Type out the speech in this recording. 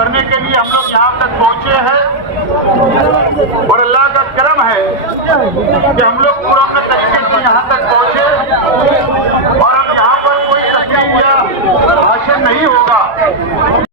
भरने के लिए हम लोग यहाँ तक पहुँचे हैं और अल्लाह का करम है कि हम लोग पूर्ण तरीके से यहाँ तक पहुँचे और अब यहाँ पर कोई तकलीफ या भाषण नहीं होगा।